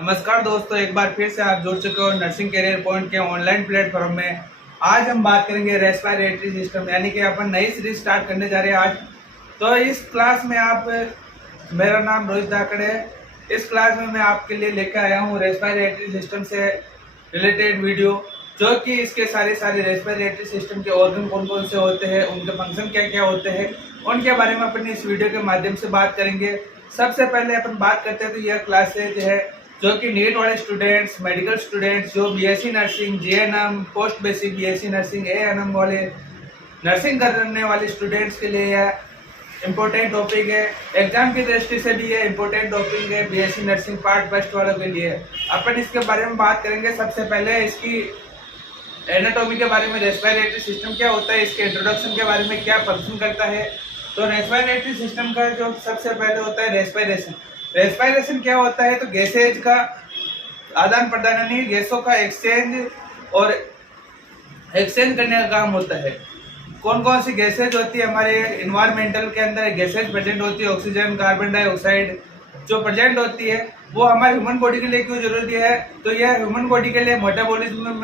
नमस्कार दोस्तों, एक बार फिर से आप जुड़ चुके हो नर्सिंग करियर पॉइंट के ऑनलाइन प्लेटफॉर्म में। आज हम बात करेंगे रेस्पिरेटरी सिस्टम, यानी कि अपन नई सीरीज स्टार्ट करने जा रहे हैं आज। तो इस क्लास में मेरा नाम रोहित धाकड़ है। इस क्लास में मैं आपके लिए लेकर आया हूँ रेस्पिरेटरी सिस्टम से रिलेटेड वीडियो, जो कि इसके सारे रेस्पिरेटरी सिस्टम के ऑर्गन कौन कौन से होते हैं, उनके फंक्शन क्या क्या होते हैं, उनके बारे में अपन इस वीडियो के माध्यम से बात करेंगे। सबसे पहले अपन बात करते हैं तो यह क्लासेज है जो कि नीट वाले स्टूडेंट्स, मेडिकल स्टूडेंट्स, जो BSc nursing, GNM, post basic BSc nursing, ANM वाले नर्सिंग करने वाले स्टूडेंट्स के लिए यह इम्पोर्टेंट टॉपिक है। एग्जाम की दृष्टि से भी यह इम्पोर्टेंट टॉपिक है बीएससी नर्सिंग पार्ट फर्स्ट वालों के लिए। अपन इसके बारे में बात करेंगे। सबसे पहले इसकी एनाटॉमी के बारे में, रेस्पिरेटरी सिस्टम क्या होता है, इसके इंट्रोडक्शन के बारे में, क्या फंक्शन करता है। तो रेस्पिरेटरी सिस्टम का जो सबसे पहले होता है रेस्पिरेशन। रेस्पिरेशन क्या होता है, तो गैसेज का आदान प्रदान, यानी गैसों का एक्सचेंज और एक्सचेंज करने का काम होता है। कौन कौन सी गैसेज होती है हमारे इन्वायरमेंटल के अंदर, गैसेज प्रेजेंट होती है, ऑक्सीजन, कार्बन डाइऑक्साइड जो प्रेजेंट होती है, वो हमारे ह्यूमन बॉडी के लिए क्यों जरूरी है। तो यह ह्यूमन बॉडी के लिए मेटाबॉलिज्म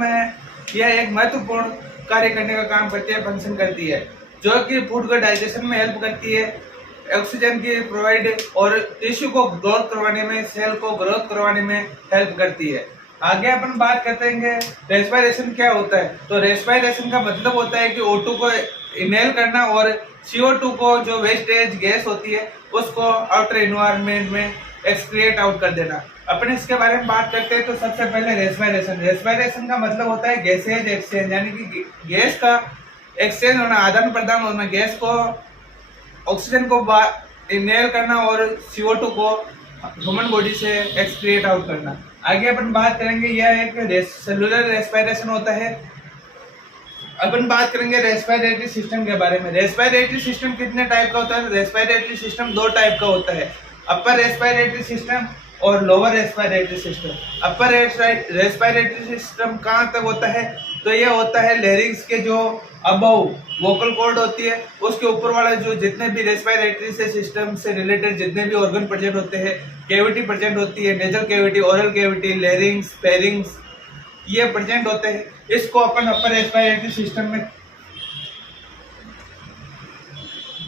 में यह एक महत्वपूर्ण कार्य करने का काम करती है, फंक्शन करती है, जो कि फूड को डाइजेशन में हेल्प करती है, ऑक्सीजन की प्रोवाइड और टिश्यू को ग्रोथ करवाने में, सेल को ग्रोथ करवाने में हेल्प करती है। आगे अपन बात करते हैं रेस्पिरेशन क्या होता है। तो रेस्पिरेशन का मतलब होता है कि O2 को इनहेल करना और CO2 को, जो वेस्टेज गैस होती है, उसको आउटर एनवायरनमेंट में एक्सक्रिएट आउट कर देना। अपन इसके बारे में बात करते हैं तो सबसे पहले रेस्पिरेशन का मतलब होता है गैसेज एक्सचेंज, यानी कि गैस का एक्सचेंज होना, आदान प्रदान होना, गैस को, ऑक्सीजन को इनहेल करना और CO2 को ह्यूमन बॉडी से एक्सक्रिएट आउट करना। आगे अपन बात करेंगे, यह एक सेलुलर रेस्पिरेशन होता है। अपन बात करेंगे रेस्पिरेटरी सिस्टम के बारे में। रेस्पिरेटरी सिस्टम कितने टाइप का होता है। रेस्पिरेटरी सिस्टम दो टाइप का होता है, अपर रेस्पिरेटरी सिस्टम और lower respiratory system. Upper respiratory system कहाँ तक होता है, तो यह होता है लैरिंक्स के जो अबव वोकल कॉर्ड होती है, उसके ऊपर वाला जो जितने भी रेस्पिरेटरी से सिस्टम से रिलेटेड जितने भी ऑर्गन प्रेजेंट होते हैं, कैविटी प्रेजेंट होती है, nasal cavity, oral cavity, larynx, pharynx, ये प्रेजेंट होते हैं। इसको अपन अपर रेस्पिरेटरी सिस्टम में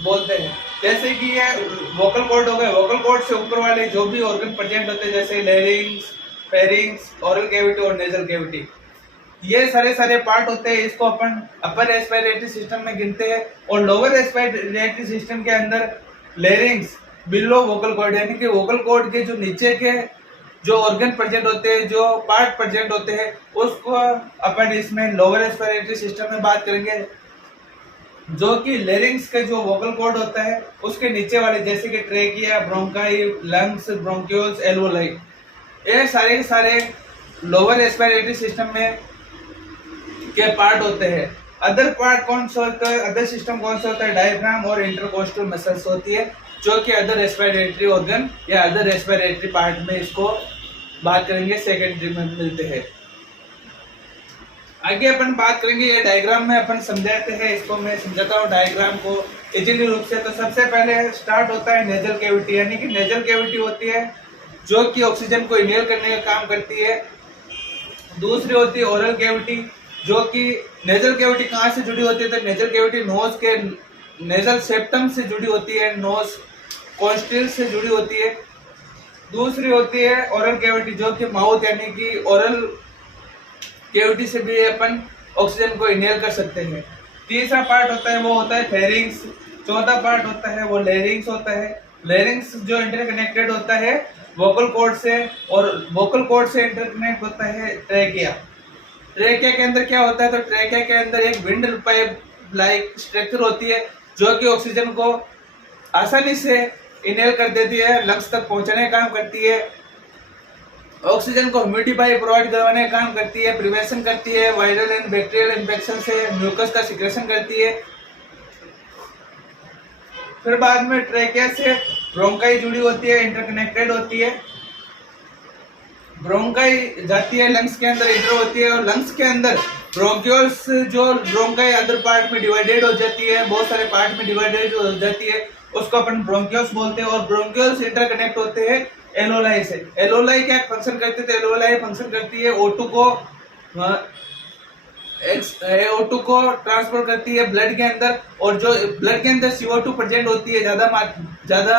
बोलते हैं। जैसे कि ये वोकल कॉर्ड हो गए, वोकल कॉर्ड से ऊपर वाले जो भी ऑर्गन प्रेजेंट होते हैं, जैसे लैरिंक्स, फेरिंग्स, ओरल कैविटी और नेजल कैविटी, ये सारे पार्ट होते हैं। इसको अपन अपर रेस्पिरेटरी सिस्टम में गिनते हैं। और लोअर रेस्पिरेटरी सिस्टम के अंदर लैरिंक्स बिलो वोकल कॉर्ड, यानी कि वोकल कॉर्ड के जो नीचे के जो ऑर्गन प्रेजेंट होते हैं, जो पार्ट प्रेजेंट होते हैं, उसको अपन इसमें लोअर रेस्पिरेटरी सिस्टम में बात करेंगे। जो कि लैरिंक्स के जो वोकल कॉर्ड होता है, उसके नीचे वाले, जैसे कि trachea, bronchi, lungs, bronchioles, alveoli, ये सारे लोअर रेस्पिरेटरी सिस्टम में के पार्ट होते हैं। अदर पार्ट कौन सा होता है, अदर सिस्टम कौन सा होता है, डायफ्राम और इंटरकोस्टल मसल्स होती है, जो कि अदर रेस्पिरेटरी ऑर्गन या अदर रेस्पिरेटरी पार्ट में इसको बात करेंगे, सेकेंडरी में मिलते हैं। आगे अपन बात करेंगे, ये डायग्राम में अपन समझाते हैं, इसको मैं समझाता हूँ डायग्राम को इजीली रूप से। तो सबसे पहले स्टार्ट होता है नेजल कैविटी, यानी कि नेजल कैविटी होती है जो कि ऑक्सीजन को इनहेल करने का काम करती है। दूसरी होती है ओरल कैविटी, जो कि नेजल कैविटी कहाँ से जुड़ी होती है, तो नेजल कैविटी नोज के नेजल सेप्टम से जुड़ी होती है, नोज कॉन्स्टिल से जुड़ी होती है। दूसरी होती है ओरल कैविटी, जो कि माउथ, यानी कि ओरल कैविटी से भी अपन ऑक्सीजन को इनहेल कर सकते हैं। तीसरा पार्ट होता है वो होता है फेरिंग्स। चौथा पार्ट होता है वो लैरिंक्स होता है। लैरिंक्स जो इंटरकनेक्टेड होता है वोकल कॉर्ड से, और वोकल कॉर्ड से इंटरकनेक्ट होता है ट्रेकिया। ट्रेकिया के अंदर क्या होता है, तो ट्रेकिया के अंदर एक विंड पाइप लाइक स्ट्रक्चर होती है, जो कि ऑक्सीजन को आसानी से इनहेल कर देती है, लंग्स तक पहुंचाने का काम करती है, ऑक्सीजन को ह्यूमिडिफाई प्रोवाइड करवाने का काम करती है, प्रिवेंशन करती है, वायरल एंड बैक्टीरियल इन्फेक्शन से म्यूकस का सिक्रेशन करती है। फिर बाद में ट्रेकिया से ब्रोंकाई जुड़ी होती है, इंटरकनेक्टेड होती है। ब्रोंकाई जाती है लंग्स के अंदर, इंटर होती है, और लंग्स के अंदर ब्रोंक्यूल्स, जो ब्रोंकाई अदर पार्ट में डिवाइडेड हो जाती है, बहुत सारे पार्ट में डिवाइडेड हो जाती है, उसको अपन ब्रोंकियोल्स बोलते हैं, और ब्रोंकियोल्स इंटरकनेक्ट होते हैं एलोलाई से। एलोलाई क्या फंक्शन करती है? एलोलाई फंक्शन करती है O2 को O2 को ट्रांसफर करती है ब्लड के अंदर, और जो ब्लड के अंदर CO2 प्रेजेंट होती है, ज्यादा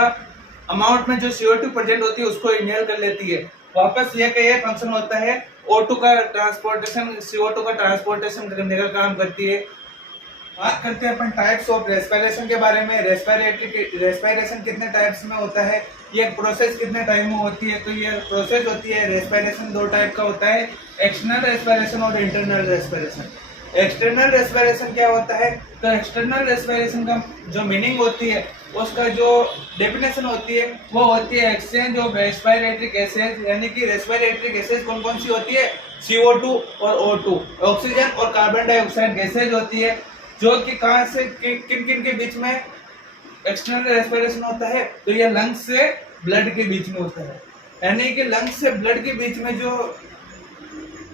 अमाउंट में जो CO2 प्रेजेंट होती है उसको इनहेल कर लेती है वापस। ये फंक्शन होता है O2 का ट्रांसपोर्टेशन, CO2 का ट्रांसपोर्टेशन करने का काम करती है। बात करते हैं अपन टाइप्स ऑफ रेस्पिरेशन के बारे में। रेस्पिरेशन कितने टाइप्स में होता है, ये प्रोसेस कितने टाइम में होती है? तो ये प्रोसेस होती है रेस्पिरेशन दो टाइप का होता है, एक्सटर्नल रेस्पिरेशन और इंटरनल रेस्पिरेशन। एक्सटर्नल रेस्पिरेशन क्या होता है? तो एक्सटर्नल रेस्पिरेशन का जो मीनिंग होती है, उसका जो डेफिनेशन होती है वो होती है एक्सचेंज ऑफ रेस्पिरेटरी गैसेज, यानी कि रेस्पिरेटरी गैसेज कौन कौन सी होती है? CO2 और O2, ऑक्सीजन और कार्बन डाइऑक्साइड गैसेज होती है, जो कि कहां से किन किन के बीच में एक्सटर्नल रेस्पिरेशन होता है? तो ये लंग्स से ब्लड के बीच में होता है, यानी कि लंग्स से ब्लड के बीच में जो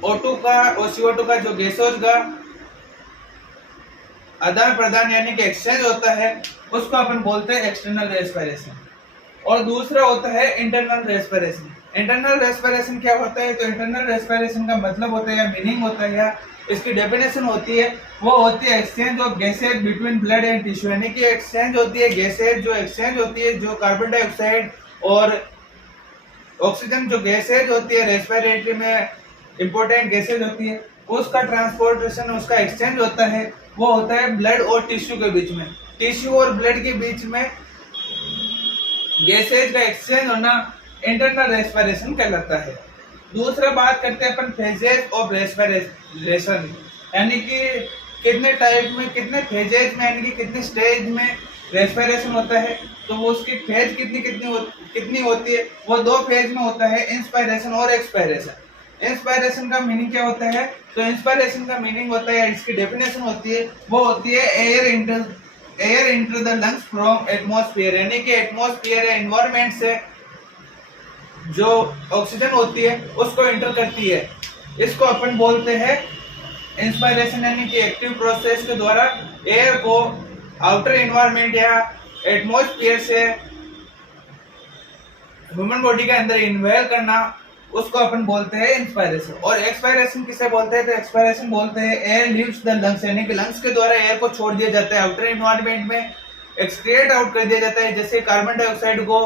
O2 का और CO2 का जो गैसों का आदान प्रदान यानी कि एक्सचेंज होता है, उसको अपन बोलते हैं एक्सटर्नल रेस्पिरेशन। और दूसरा होता है इंटरनल रेस्पिरेशन। इंटरनल रेस्पिरेशन क्या होता है? तो इंटरनल रेस्पिरेशन का मतलब होता है या मीनिंग होता है या इसकी डेफिनेशन होती है, वो होती है exchange of gases between blood and tissue, यानी कि एक्सचेंज होती है गैसेज, जो एक्सचेंज होती है, जो कार्बन डाइऑक्साइड और ऑक्सीजन जो गैसेज होती है रेस्पिरेटरी में इंपॉर्टेंट गैसेज होती है, उसका ट्रांसपोर्टेशन, उसका एक्सचेंज होता है, वो होता है ब्लड और टिश्यू के बीच में। टिश्यू और ब्लड के बीच में गैसेज का एक्सचेंज होना इंटरनल रेस्पिरेशन कहलाता है। दूसरा बात करते हैं अपन फेजेज ऑफ रेस्पिरेशन, यानी कि कितने टाइप में, कितने फेजेज में, यानी कि कितने स्टेज में रेस्पिरेशन होता है। तो वो उसकी फेज कितनी होती है? वो दो फेज में होता है, इंस्पायरेशन और एक्सपायरेशन। इंस्पायरेशन का मीनिंग क्या होता है? तो इंस्पायरेशन का मीनिंग होता है, इसकी डेफिनेशन होती है, वो होती है air enter the lungs from atmosphere, यानी कि एटमॉस्फेयर या एनवायरनमेंट से जो ऑक्सीजन होती है उसको इंटर करती है। इसको अपन बोलते हैं इंस्पायरेशन, यानी कि एक्टिव प्रोसेस के द्वारा एयर को आउटर एनवायरनमेंट या एटमॉस्फेयर से ह्यूमन बॉडी के अंदर इनहेल करना, उसको अपन बोलते हैं इंस्पायरेशन। और एक्सपायरेशन किसे बोलते हैं? तो एक्सपायरेशन बोलते हैं एयर लीव्स द लंग्स, यानी कि लंग्स के द्वारा एयर को छोड़ दिया जाता है, आउटर एनवायरनमेंट में एक्सक्रिएट आउट कर दिया जाता है। जैसे कार्बन डाइऑक्साइड को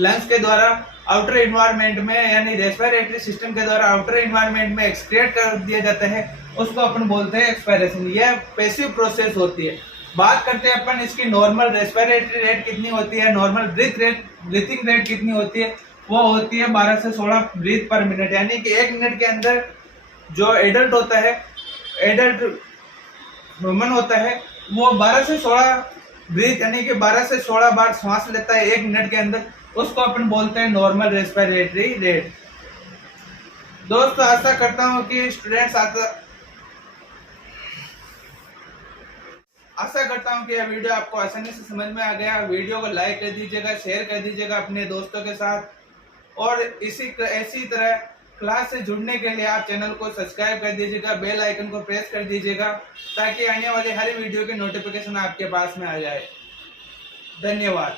लंग्स के द्वारा आउटर एनवायरनमेंट में, यानी रेस्पिरेटरी सिस्टम के द्वारा आउटर एनवायरनमेंट में एक्सक्रिएट कर दिया जाता है, उसको अपन बोलते हैं एक्सपायरेशन। यह पैसिव प्रोसेस होती है। बात करते हैं अपन इसकी नॉर्मल रेस्पिरेटरी रेट कितनी होती है, नॉर्मल ब्रीथिंग रेट कितनी होती है? वो होती है 12 से 16 ब्रीथ पर मिनट, यानी कि 1 मिनट के अंदर जो एडल्ट होता है, एडल्ट ह्यूमन होता है, वो 12 से 16 ब्रीथ यानी कि 12 से 16 बार सांस लेता है 1 मिनट के अंदर, उसको अपन बोलते हैं नॉर्मल रेस्पिरेटरी रेट। दोस्तों आशा करता हूं कि स्टूडेंट्स आशा करता हूं कि यह वीडियो आपको आसानी से समझ में आ गया। वीडियो को लाइक कर दीजिएगा, शेयर कर दीजिएगा अपने दोस्तों के साथ, और ऐसी तरह क्लास से जुड़ने के लिए आप चैनल को सब्सक्राइब कर दीजिएगा, बेल आइकन को प्रेस कर दीजिएगा, ताकि आने वाले हर वीडियो की नोटिफिकेशन आपके पास में आ जाए। धन्यवाद।